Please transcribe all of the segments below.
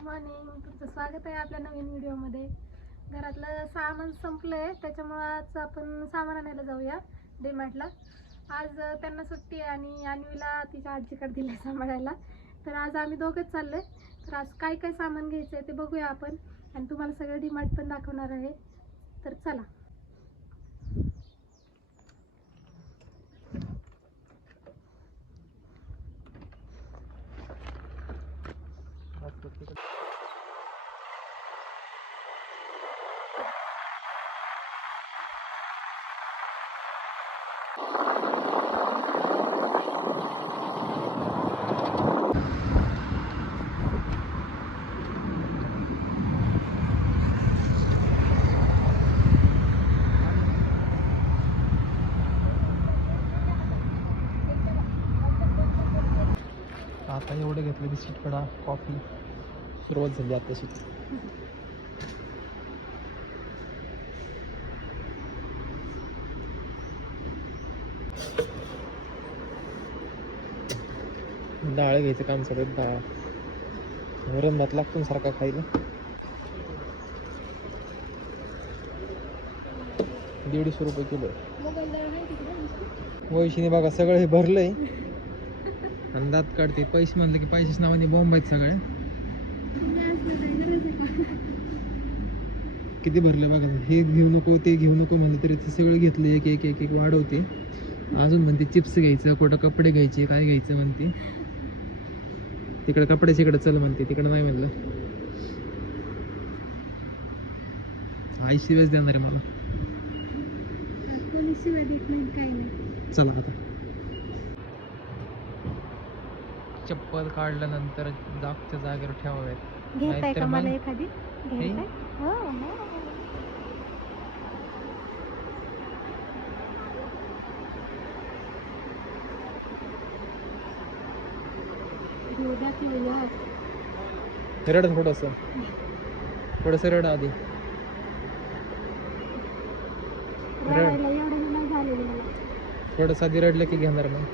Good morning. तुमचं स्वागत आहे आपल्या नवीन व्हिडिओमध्ये. घरातलं सामान संपलंय, त्याच्यामुळे आज आपण सामान आणायला जाऊया डीमार्टला. आज त्यांना सुट्टी आहे आणि अन्वीला तिच्या आजीकडे दिले सांभाळायला. तर आज आम्ही दोघंच चाललोय. तर आज काय काय सामान घ्यायचं आहे ते बघूया आपण, आणि तुम्हाला सगळं डीमार्ट पण दाखवणार आहे. तर चला. आता एवढं घेतलं बिस्किट कडा कॉफी सुरुवात झाली आताशी. डाळ घ्यायचं काम सगळं. डाळ वरण भात लागतो ना सारखा खायला. 150 रुपये किलो. वैशीने बघा सगळं हे भरलंय आणि दात काढते. पैसे म्हणले की पैसेच नावाने बॉम्ब आहेत सगळ्या. किती भरलं बघा. हे घेऊ नको ते घेऊ नको म्हणलं तरी ते सगळं घेतलं. एक एक एक एक वाढवते. अजून म्हणते चिप्स घ्यायचं, कुठं कपडे घ्यायचे, काय घ्यायचं म्हणते. तिकडे कपड्याच्या इकडे चल म्हणते, तिकडे नाही म्हणलं. आई शिवायच देणार आहे मला. चला आता. चप्पल काढल्यानंतर जागच्या जागेवर ठेवाव्यात. घेताय का मला मग एखादी? घेताय? हो हो. रड थोडस रड आधी. थोडस आधी रडलं की घेणार. मग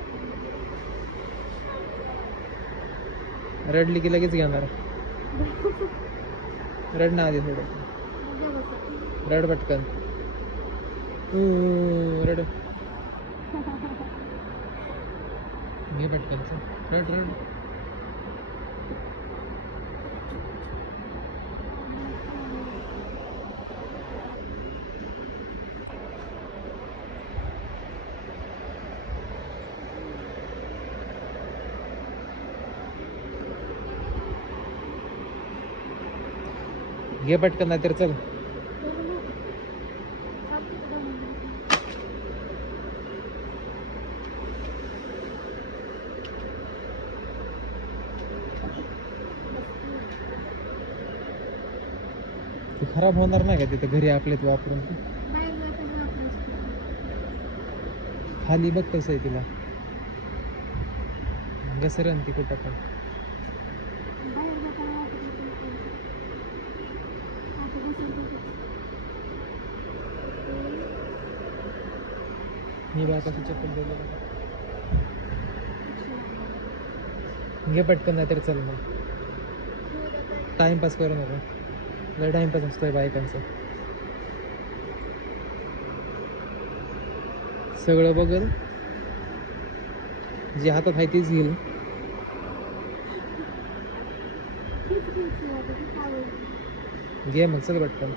रडली की लगेच घेणार. रड ना आधी थोडं. रड पटकन. रड घे पटकन. रड रड. घे पटकन नाही तर चल. ते खराब होणार नाही का तिथे घरी आपले वापरून? खाली बघ कसं आहे तिला घसरण ती कुठं पण. मी बा कसं चप्पल दिलं. घे पटकन नाही तर चल. मग टाइमपास करू नका. लय टाइमपास असतोय बायकांचा. सगळं बघल जे हातात आहे तेच घेईल. घे मग चल पटकन.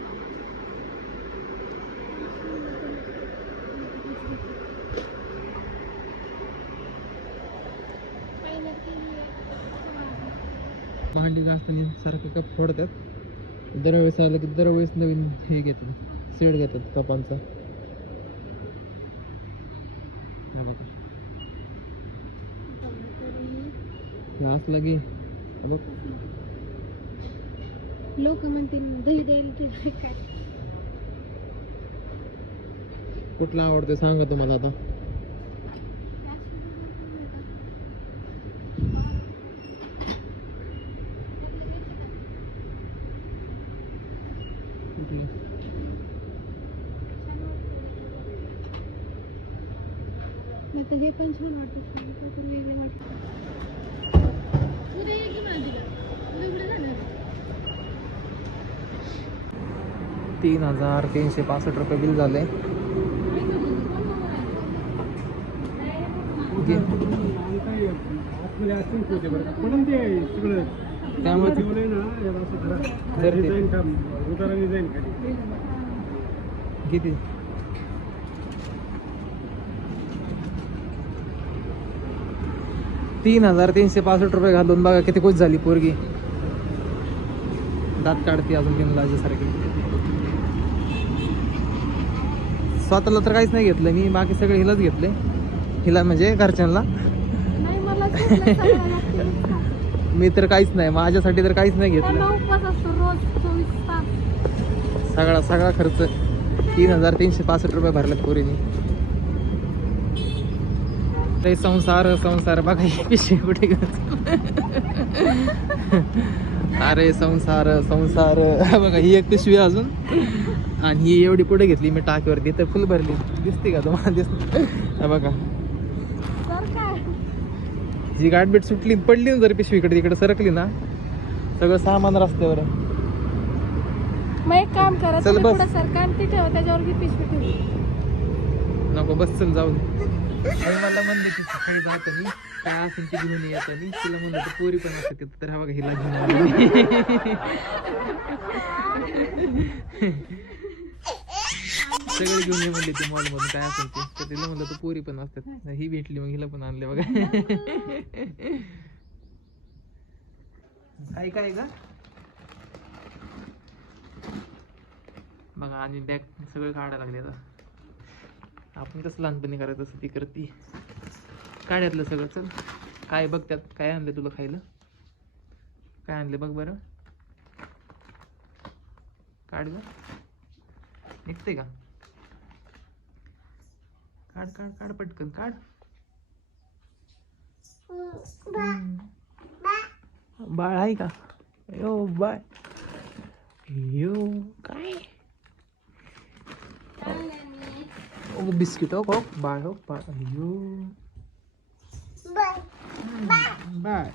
भांडी घासताना सारखं कप फोडतात. दरवेळेस आलं की दरवेळेस नवीन हे घेतात, सेट घेतात कपांचा. असला की लोक म्हणतील दही द्यायला काय. कुठला आवडतं सांगा तुम्हाला आता. हे पण छान वाटतं. वेगळे वाटतं. 3,365 रुपये बिल झाले. त्यामुळे किती 3,365 रुपये घालून बघा किती खुश झाली पोरगी. दात काढते अजून बिनलाजासारखी. स्वतःला तर काहीच नाही घेतलं मी, बाकी सगळे हिलाच घेतले. हिला म्हणजे घरच्यांना. नाही मला चुकलं सगळं लागतं. मी तर काहीच नाही, माझ्यासाठी तर काहीच नाही त्यांना घेतलं. उपवास असतो रोज 24 तास. सगळा खर्च 3,365 रुपये भरलेत पोरीने. ते संसार बघा ही पिशवी कुठे अरे संसार बघा ही एक पिशवी अजून, आणि ही एवढी पुढे घेतली मी टाकीवरती तर फुल भरली. दिसते का तुम्हाला? दिसत बघा. तर काय जी गाठबीट सुटली पडली ना जर पिशवी इकडे तिकडे सरकली ना, सगळं सामान रस्त्यावर. मग एक काम करा, चल तुम्ही बस. पुढं सरका आणि ती ठेवा त्याच्यावर की पिशवी ठेवू. नको बस चल जाऊ दे. मला म्हणले की सकाळी जात मी काय असेल ती घेऊन येत मी. तिला म्हणलं तर पोरी पण असते तिथं, तर हा बघा हिला घेऊन आली. सगळे घेऊन ये म्हणले ते मॉल मधून काय असेल ते, तर तिला म्हणलं तर पोरी पण असतात. ही भेटली मग हिला पण आणले बघा. काय काय का बघा. आणि बॅग सगळं काढायला लागले आता. आपण कसं लहानपणी करायचं असं ती करते. काढ्यातलं सगळं. चल काय बघ त्यात काय आणलं तुला खायला, काय आणले बघ बरं. काढ ग, निघते का? काढ काढ काढ पटकन काढ. बाळ आहे का? यो बाळ यो काय ओ बिस्किट हो बाळ हो बाळ. अयो बाळ